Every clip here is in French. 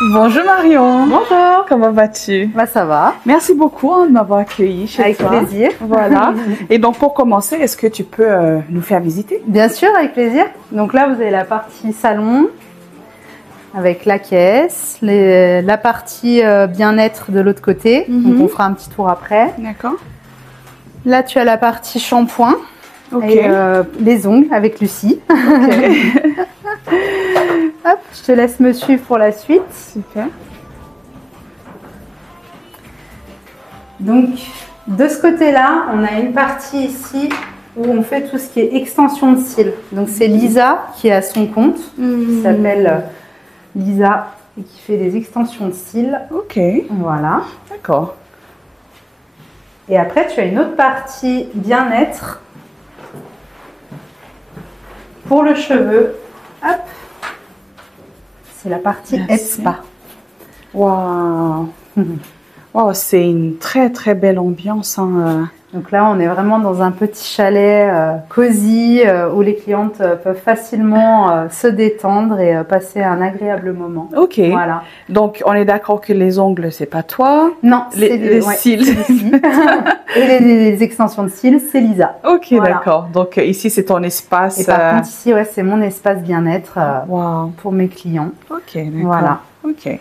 Bonjour Marion. Bonjour. Comment vas-tu? Bah ça va. Merci beaucoup de m'avoir accueilli chez toi. Avec plaisir. Voilà. Et donc pour commencer, est-ce que tu peux nous faire visiter? Bien sûr, avec plaisir. Donc là, vous avez la partie salon avec la caisse, la partie bien-être de l'autre côté. Donc on fera un petit tour après. D'accord. Là, tu as la partie shampoing. Ok. Et les ongles avec Lucie. Ok. Hop, je te laisse me suivre pour la suite. Super. Donc, de ce côté-là, on a une partie ici où on fait tout ce qui est extension de cils. Donc, c'est Lisa qui a son compte, qui s'appelle Lisa et qui fait des extensions de cils. Ok. Voilà. D'accord. Et après, tu as une autre partie bien-être pour le cheveu. Hop. C'est la partie Merci. spa. Waouh. Wow, c'est une très très belle ambiance. Hein. Donc là, on est vraiment dans un petit chalet cosy où les clientes peuvent facilement se détendre et passer un agréable moment. Ok. Voilà. Donc on est d'accord que les ongles, c'est pas toi. Non, Les cils. c'est Lucie. Et les extensions de cils, c'est Lisa. Ok, Voilà. d'accord. Donc ici, c'est ton espace. Et par contre, ici, ouais, c'est mon espace bien-être Wow. pour mes clients. Ok, d'accord. Voilà. Ok.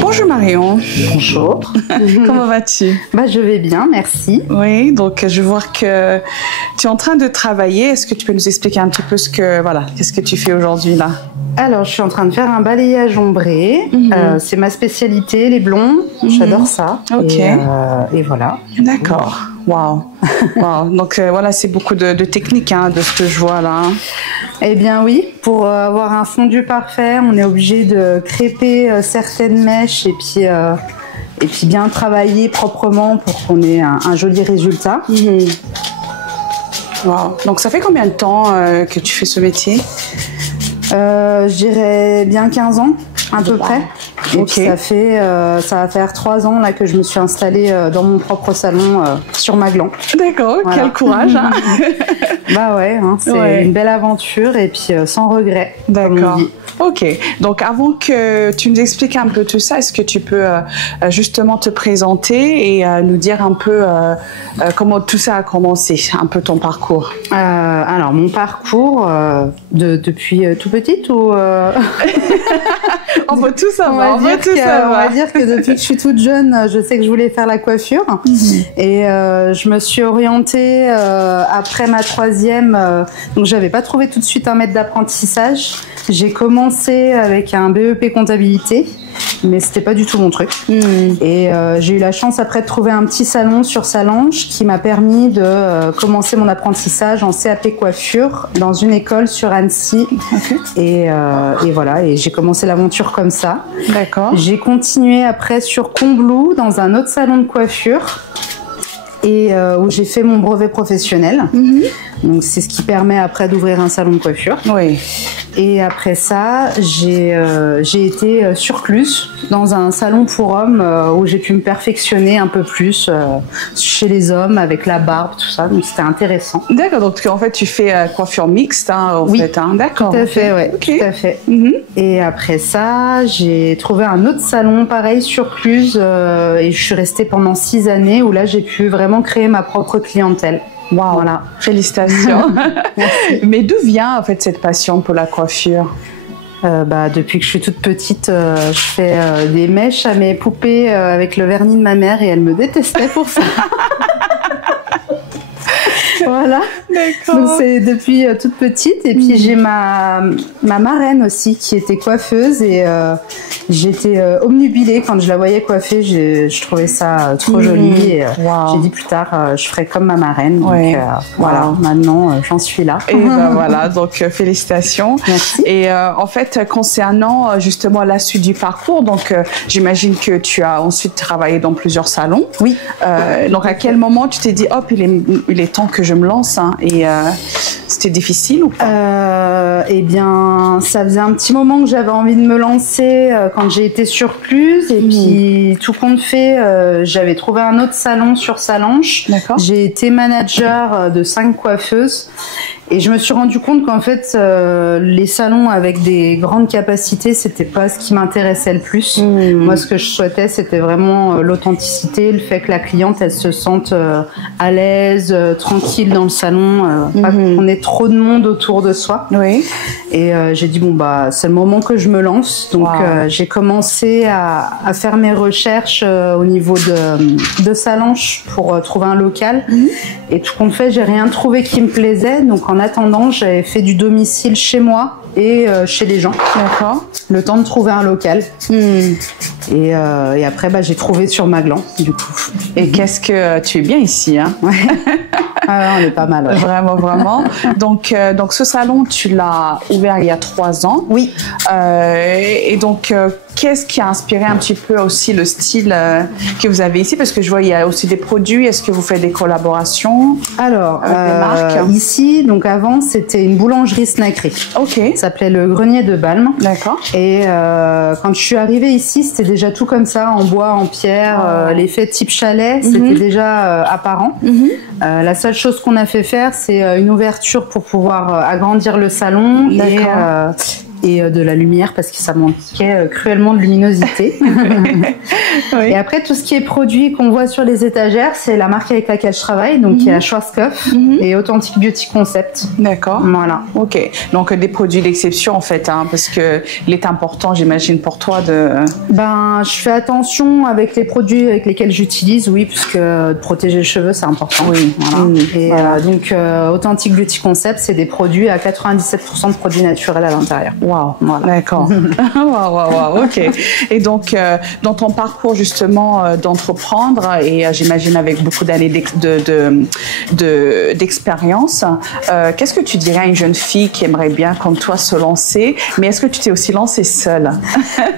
Bonjour Marion. Bonjour. Comment vas-tu? Bah, je vais bien, merci. Oui, donc je vois que tu es en train de travailler. Est-ce que tu peux nous expliquer un petit peu qu'est-ce que tu fais aujourd'hui là? Alors, je suis en train de faire un balayage ombré. C'est ma spécialité, les blonds. J'adore ça. Ok. Et voilà. D'accord. Waouh. Wow. Donc voilà, c'est beaucoup de techniques hein, de ce que je vois là. Eh bien oui, pour avoir un fondu parfait, on est obligé de crêper certaines mèches et puis bien travailler proprement pour qu'on ait un joli résultat. Wow. Donc ça fait combien de temps que tu fais ce métier? Je dirais bien 15 ans, à peu près. Et Ok. puis ça va faire 3 ans là que je me suis installée dans mon propre salon sur Maglan. D'accord, Voilà. quel courage. Hein. Bah ouais, hein, c'est Ouais. une belle aventure et puis sans regret. comme on D'accord. dit. Ok. Donc avant que tu nous expliques un peu tout ça, est-ce que tu peux justement te présenter et nous dire un peu comment tout ça a commencé, un peu ton parcours? Alors mon parcours depuis tout petite ou On veut tout savoir. on va dire que depuis que je suis toute jeune, je sais que je voulais faire la coiffure et je me suis orientée après ma troisième. Donc j'avais pas trouvé tout de suite un maître d'apprentissage. J'ai commencé avec un BEP comptabilité, mais c'était pas du tout mon truc. Et j'ai eu la chance après de trouver un petit salon sur Salange qui m'a permis de commencer mon apprentissage en CAP coiffure dans une école sur Annecy. Et voilà, et j'ai commencé l'aventure comme ça. D'accord. J'ai continué après sur Combloux dans un autre salon de coiffure et où j'ai fait mon brevet professionnel. Donc c'est ce qui permet après d'ouvrir un salon de coiffure. Oui. Et après ça, j'ai été sur Cluse dans un salon pour hommes où j'ai pu me perfectionner un peu plus chez les hommes avec la barbe, tout ça. Donc c'était intéressant. D'accord, donc en fait tu fais coiffure mixte en Oui, fait. Hein. D'accord. Tout à fait, ouais, Ok. tout à fait. Et après ça, j'ai trouvé un autre salon pareil sur Cluse et je suis restée pendant 6 années où là j'ai pu vraiment créer ma propre clientèle. Waouh. Voilà. Félicitations. Mais d'où vient en fait cette passion pour la coiffure? Depuis que je suis toute petite, je fais des mèches à mes poupées avec le vernis de ma mère et elle me détestait pour ça. Voilà. D'accord. Donc c'est depuis toute petite. Et puis j'ai ma marraine aussi qui était coiffeuse et j'étais obnubilée quand je la voyais coiffer. Je trouvais ça trop joli. Et j'ai dit plus tard, je ferai comme ma marraine. Donc voilà, maintenant j'en suis là. Et ben voilà, donc félicitations. Merci. Et en fait, concernant justement la suite du parcours, donc j'imagine que tu as ensuite travaillé dans plusieurs salons. Oui. Donc à quel moment tu t'es dit, hop, il est temps que je me lance, hein, et c'était difficile ou pas? Eh bien, ça faisait un petit moment que j'avais envie de me lancer quand j'ai été sur Cluse. Et puis, tout compte fait, j'avais trouvé un autre salon sur Salanches. D'accord. J'ai été manager de 5 coiffeuses. Et je me suis rendu compte qu'en fait, les salons avec des grandes capacités, c'était pas ce qui m'intéressait le plus. Moi, ce que je souhaitais, c'était vraiment l'authenticité, le fait que la cliente, elle se sente à l'aise, tranquille dans le salon, pas qu'on ait trop de monde autour de soi. Oui. Et j'ai dit, bon, bah, c'est le moment que je me lance. Donc, j'ai commencé à faire mes recherches au niveau de Salanches pour trouver un local. Et tout compte fait, j'ai rien trouvé qui me plaisait. Donc, en attendant, j'avais fait du domicile chez moi et chez les gens. D'accord. Le temps de trouver un local. Et après, bah, j'ai trouvé sur Maglan, du coup. Et qu'est-ce que tu es bien ici, hein? Ouais. On est pas mal. Ouais. Vraiment, vraiment. Donc ce salon, tu l'as ouvert il y a 3 ans. Oui. Et donc, qu'est-ce qui a inspiré un petit peu aussi le style que vous avez ici? Parce que je vois, il y a aussi des produits. Est-ce que vous faites des collaborations? Alors, avec des marques? Ici, donc avant, c'était une boulangerie snackerie. Ok. Ça s'appelait le Grenier de Balme. D'accord. Et quand je suis arrivée ici, c'était déjà tout comme ça, en bois, en pierre. L'effet type chalet, c'était déjà apparent. La seule chose qu'on a fait faire, c'est une ouverture pour pouvoir agrandir le salon et de la lumière parce que ça manquait cruellement de luminosité. Oui. Et après, tout ce qui est produit qu'on voit sur les étagères, c'est la marque avec laquelle je travaille, donc il y a Schwarzkopf et Authentic Beauty Concept. D'accord. Voilà. Ok. Donc des produits d'exception en fait, hein, parce que il est important, j'imagine, pour toi de. Ben, je fais attention avec les produits avec lesquels j'utilise, oui, puisque de protéger les cheveux, c'est important. Oui. Voilà. Et donc Authentic Beauty Concept, c'est des produits à 97% de produits naturels à l'intérieur. Wow, voilà. D'accord. Wow, ok. Et donc, dans ton parcours justement d'entreprendre, et j'imagine avec beaucoup d'années d'expérience, qu'est-ce que tu dirais à une jeune fille qui aimerait bien, comme toi, se lancer? Mais est-ce que tu t'es aussi lancée seule?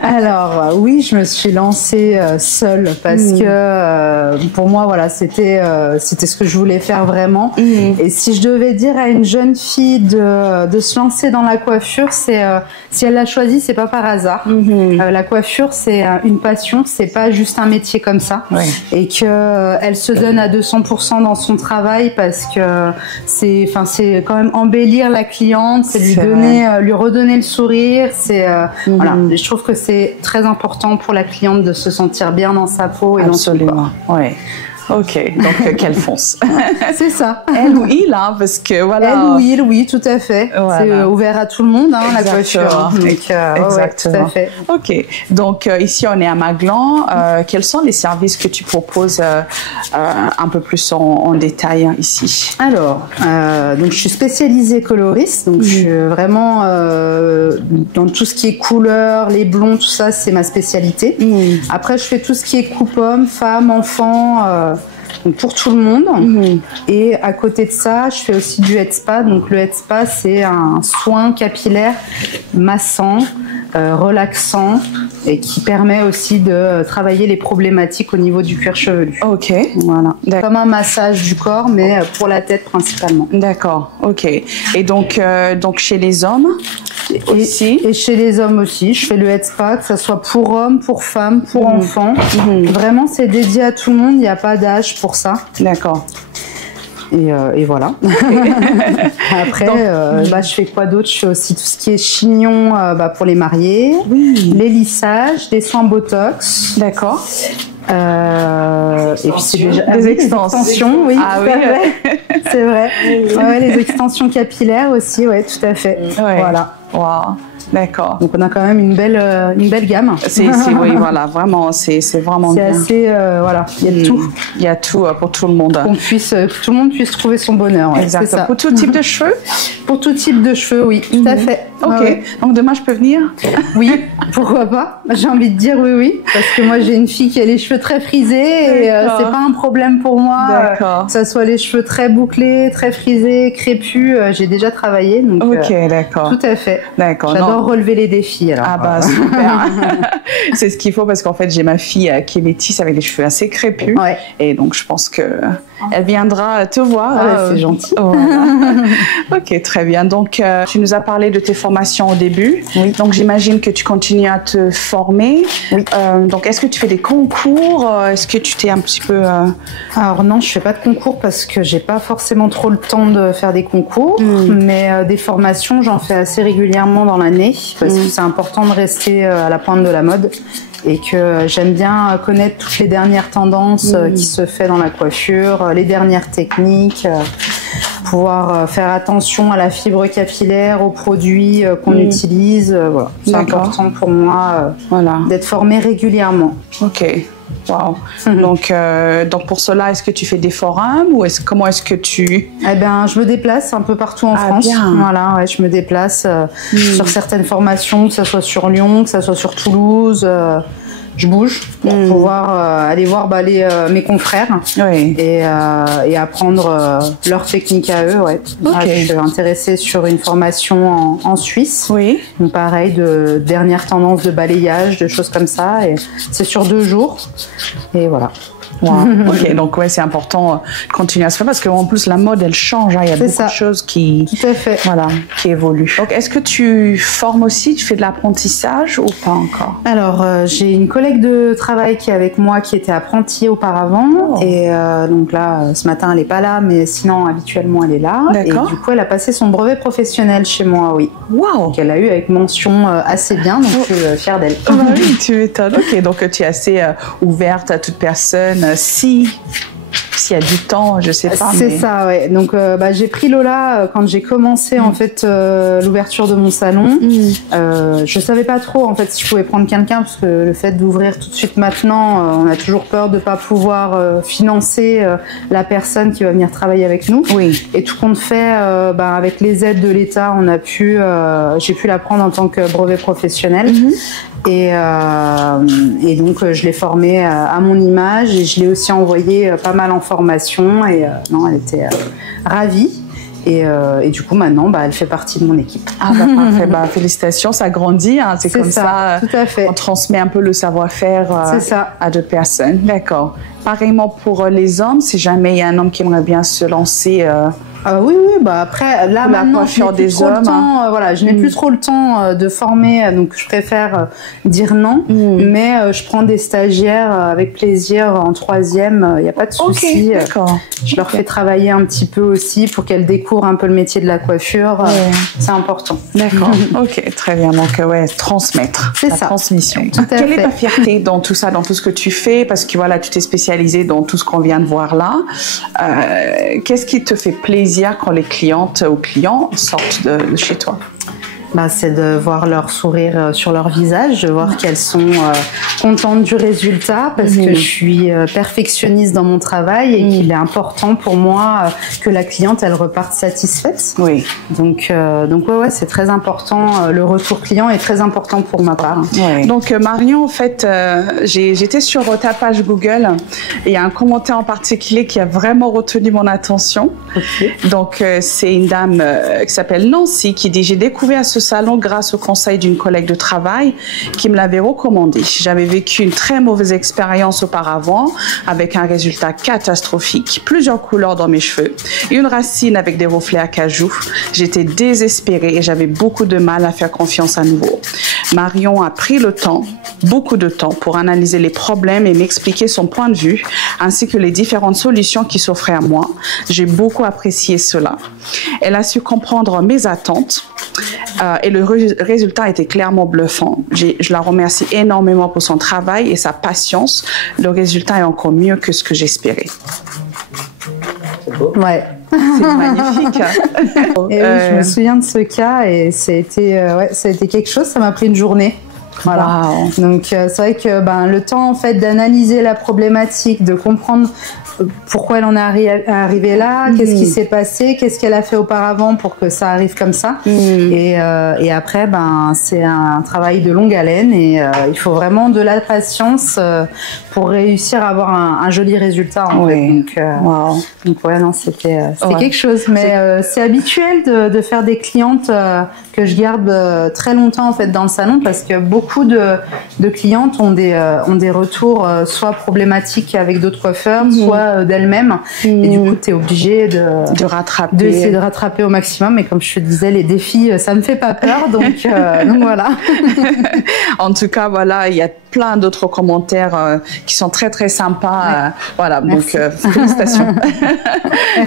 Alors, oui, je me suis lancée seule parce que pour moi, voilà, c'était ce que je voulais faire vraiment. Et si je devais dire à une jeune fille de se lancer dans la coiffure, c'est si elle l'a choisi, c'est pas par hasard. La coiffure, c'est une passion, c'est pas juste un métier comme ça. Oui. Et que elle se donne à 200% dans son travail parce que c'est quand même embellir la cliente, c'est lui redonner le sourire. C'est voilà. Et je trouve que c'est très important pour la cliente de se sentir bien dans sa peau et dans son corps. Ouais. Ok, donc qu'elle fonce. C'est ça. Elle ou il, hein, parce que voilà. Elle ou il, oui, tout à fait. Voilà. C'est ouvert à tout le monde, hein, la coiffure. Donc, exactement. Ouais, tout à fait. Ok, donc ici on est à Maglan. Quels sont les services que tu proposes un peu plus en détail ici? Alors, donc je suis spécialisée coloriste, donc je suis vraiment dans tout ce qui est couleurs, les blonds, tout ça, c'est ma spécialité. Après, je fais tout ce qui est coupe-homme, femmes, enfants. Donc pour tout le monde. Et à côté de ça, je fais aussi du head spa. Donc le head spa, c'est un soin capillaire massant, relaxant et qui permet aussi de travailler les problématiques au niveau du cuir chevelu. Ok. Voilà. Comme un massage du corps, mais pour la tête principalement. D'accord. Ok. Et donc chez les hommes aussi. Et chez les hommes aussi, je fais le head spa, que ce soit pour hommes, pour femmes, pour enfants. Vraiment, c'est dédié à tout le monde. Il n'y a pas d'âge pour ça. D'accord. Et voilà. Après, je fais quoi d'autre? Je fais aussi tout ce qui est chignon pour les mariés, les lissages, des soins botox. D'accord. Et puis c'est déjà des extensions. Oui, ah oui, c'est vrai. Ouais, les extensions capillaires aussi, ouais, tout à fait. Ouais. Voilà. Wow. D'accord. Donc on a quand même une belle gamme. Oui, voilà, vraiment, c'est vraiment bien. C'est assez, voilà, il y a tout. Il y a tout pour tout le monde. Que tout le monde puisse trouver son bonheur. Ouais, exactement. Pour tout type de cheveux? Pour tout type de cheveux, oui, tout à fait. Ok, ouais. Donc demain je peux venir? Oui, pourquoi pas? J'ai envie de dire oui, parce que moi j'ai une fille qui a les cheveux très frisés et c'est pas un problème pour moi. Que ça soit les cheveux très bouclés, très frisés, crépus, j'ai déjà travaillé. Donc, ok, d'accord. Tout à fait. D'accord. J'adore relever les défis. Alors. Ah bah super. C'est ce qu'il faut parce qu'en fait j'ai ma fille qui est métisse avec les cheveux assez crépus. Ouais. Et donc je pense que elle viendra te voir. C'est gentil. Voilà. Ok, très bien. Donc tu nous as parlé de tes formations au début. Oui. Donc j'imagine que tu continues à te former. Oui. Donc est-ce que tu fais des concours? Est-ce que tu t'es un petit peu... Alors non, je fais pas de concours parce que j'ai pas forcément trop le temps de faire des concours. Mais des formations, j'en fais assez régulièrement dans l'année parce que c'est important de rester à la pointe de la mode. Et que j'aime bien connaître toutes les dernières tendances qui se fait dans la coiffure, les dernières techniques, pouvoir faire attention à la fibre capillaire, aux produits qu'on utilise. Voilà. C'est important pour moi d'être formée régulièrement. Ok. Wow. Donc pour cela, est-ce que tu fais des forums ou comment est-ce que tu... Eh ben, je me déplace un peu partout en France. Bien. Voilà, ouais, je me déplace sur certaines formations, que ça soit sur Lyon, que ça soit sur Toulouse. Je bouge pour pouvoir aller voir mes confrères et apprendre leur technique à eux. Ouais. Okay. Je suis intéressée sur une formation en Suisse. Oui. Donc pareil, de dernières tendances de balayage, de choses comme ça. Et c'est sur 2 jours. Et voilà. Wow. Ok, donc ouais, c'est important de continuer à se faire parce qu'en plus la mode elle change, hein. Il y a beaucoup de choses qui évoluent. Donc est-ce que tu formes aussi, tu fais de l'apprentissage ou pas encore? Alors j'ai une collègue de travail qui est avec moi qui était apprentie auparavant et donc là ce matin elle est pas là mais sinon habituellement elle est là. D'accord. Et du coup elle a passé son brevet professionnel chez moi, oui. Wow. Donc elle a eu avec mention assez bien, donc je suis fière d'elle. Oui, tu m'étonnes. Ok, donc tu es assez ouverte à toute personne. S'il y a du temps, je sais pas. C'est ça, ouais. Donc j'ai pris Lola quand j'ai commencé en fait l'ouverture de mon salon. Je savais pas trop en fait si je pouvais prendre quelqu'un parce que le fait d'ouvrir tout de suite maintenant, on a toujours peur de pas pouvoir financer la personne qui va venir travailler avec nous. Oui. Et tout compte fait, avec les aides de l'État, j'ai pu la prendre en tant que brevet professionnel. Et donc je l'ai formée à mon image et je l'ai aussi envoyée pas mal en formation et elle était ravie et du coup maintenant elle fait partie de mon équipe. Ah bah parfait, félicitations, ça grandit, hein. C'est comme ça, tout à fait. On transmet un peu le savoir-faire à d'autres personnes. D'accord. Pareillement pour les hommes, si jamais il y a un homme qui aimerait bien se lancer... Oui, après, là, maintenant, je n'ai plus trop le temps, je n'ai plus trop le temps de former, donc je préfère dire non, mais je prends des stagiaires avec plaisir en 3e, il n'y a pas de souci. D'accord. Je leur fais travailler un petit peu aussi pour qu'elles découvrent un peu le métier de la coiffure, c'est important. D'accord, ok, très bien, donc transmettre, c'est ça. Transmission. Tout à Quelle fait. est ta fierté dans tout ça, dans tout ce que tu fais, parce que tu t'es spécialisée dans tout ce qu'on vient de voir là, qu'est-ce qui te fait plaisir quand les clientes ou clients sortent de chez toi? C'est de voir leur sourire sur leur visage, de voir qu'elles sont contentes du résultat parce que je suis perfectionniste dans mon travail et qu'il est important pour moi que la cliente elle reparte satisfaite. Oui. Donc c'est très important. Le retour client est très important pour ma part. Oui. Donc Marion, en fait, j'étais sur ta page Google et il y a un commentaire en particulier qui a vraiment retenu mon attention. Okay. Donc c'est une dame qui s'appelle Nancy qui dit: j'ai découvert ce salon grâce au conseil d'une collègue de travail qui me l'avait recommandé. J'avais vécu une très mauvaise expérience auparavant avec un résultat catastrophique, plusieurs couleurs dans mes cheveux, une racine avec des reflets acajou. J'étais désespérée et j'avais beaucoup de mal à faire confiance à nouveau. Marion a pris le temps, beaucoup de temps, pour analyser les problèmes et m'expliquer son point de vue, ainsi que les différentes solutions qui s'offraient à moi. J'ai beaucoup apprécié cela. Elle a su comprendre mes attentes et le résultat était clairement bluffant. Je la remercie énormément pour son travail et sa patience. Le résultat est encore mieux que ce que j'espérais. Ouais, C'est magnifique. Et oui, je me souviens de ce cas et ça a été quelque chose, ça m'a pris une journée. Voilà. Wow. Donc c'est vrai que le temps en fait d'analyser la problématique, de comprendre pourquoi elle en est arrivée là, qu'est-ce qui s'est passé, qu'est-ce qu'elle a fait auparavant pour que ça arrive comme ça. Et après c'est un travail de longue haleine et il faut vraiment de la patience pour réussir à avoir un joli résultat en fait. Donc ouais, non, c'était quelque chose. Mais c'est habituel de faire des clientes que je garde très longtemps en fait dans le salon parce que beaucoup de clientes ont des retours soit problématiques avec d'autres coiffeurs, soit d'elles-mêmes. Et du coup, tu es obligé d'essayer de rattraper au maximum. Et comme je te disais, les défis, ça me fait pas peur. Donc voilà. En tout cas, voilà, il y a plein d'autres commentaires qui sont très très sympas. Voilà, merci. Donc félicitations.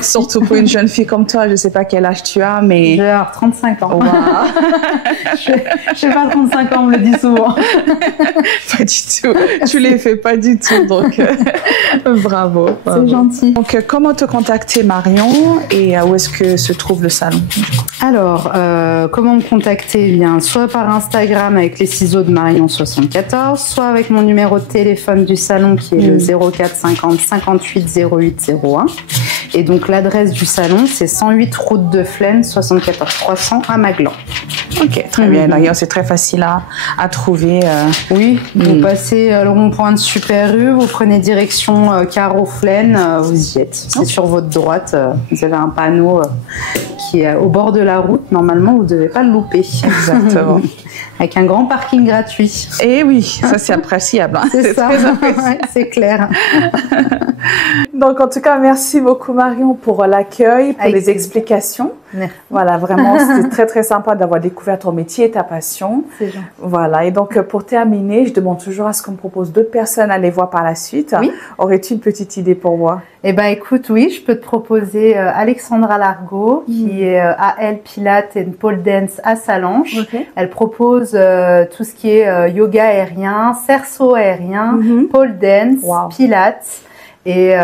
Surtout pour une jeune fille comme toi, je sais pas quel âge tu as, mais... Je vais avoir 35 ans. Wow. Je sais pas 35 ans, on me le dit souvent. Pas du tout. Tu les fais pas du tout, donc bravo. C'est gentil. Donc comment te contacter, Marion, et où est-ce que se trouve le salon? Alors, comment me contacter? Eh bien, soit par Instagram avec les ciseaux de Marion74, soit avec mon numéro de téléphone du salon qui est le 04 50 58 08 01. Et donc l'adresse du salon, c'est 108 route de Flaine, 74 300 à Maglan. Ok, très bien. D'ailleurs, c'est très facile à trouver. Oui, vous passez le rond-point de Super U, vous prenez direction Carreau Flaine, vous y êtes. C'est sur votre droite, vous avez un panneau qui est au bord de la route. Normalement, vous ne devez pas le louper. Exactement. Avec un grand parking gratuit. Et oui, ça c'est appréciable. Hein. C'est ça, ouais, c'est clair. Donc en tout cas, merci beaucoup Marion pour l'accueil, pour les explications. Merci. Voilà, vraiment, c'était très très sympa d'avoir découvert ton métier et ta passion. C'est gentil. Voilà, et donc pour terminer, je demande toujours à ce qu'on me propose d'autres personnes à les voir par la suite. Oui. Aurais-tu une petite idée pour moi? Eh ben écoute, oui, je peux te proposer Alexandra Largot, qui est AL Pilates and Pole Dance à Salanches. Okay. Elle propose tout ce qui est yoga aérien, cerceau aérien, pole dance, pilates. Et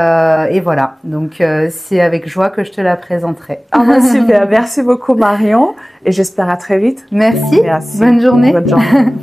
voilà, donc c'est avec joie que je te la présenterai. Ah bah super, merci beaucoup Marion et j'espère à très vite. Merci. Merci. Bonne journée. Bonne journée.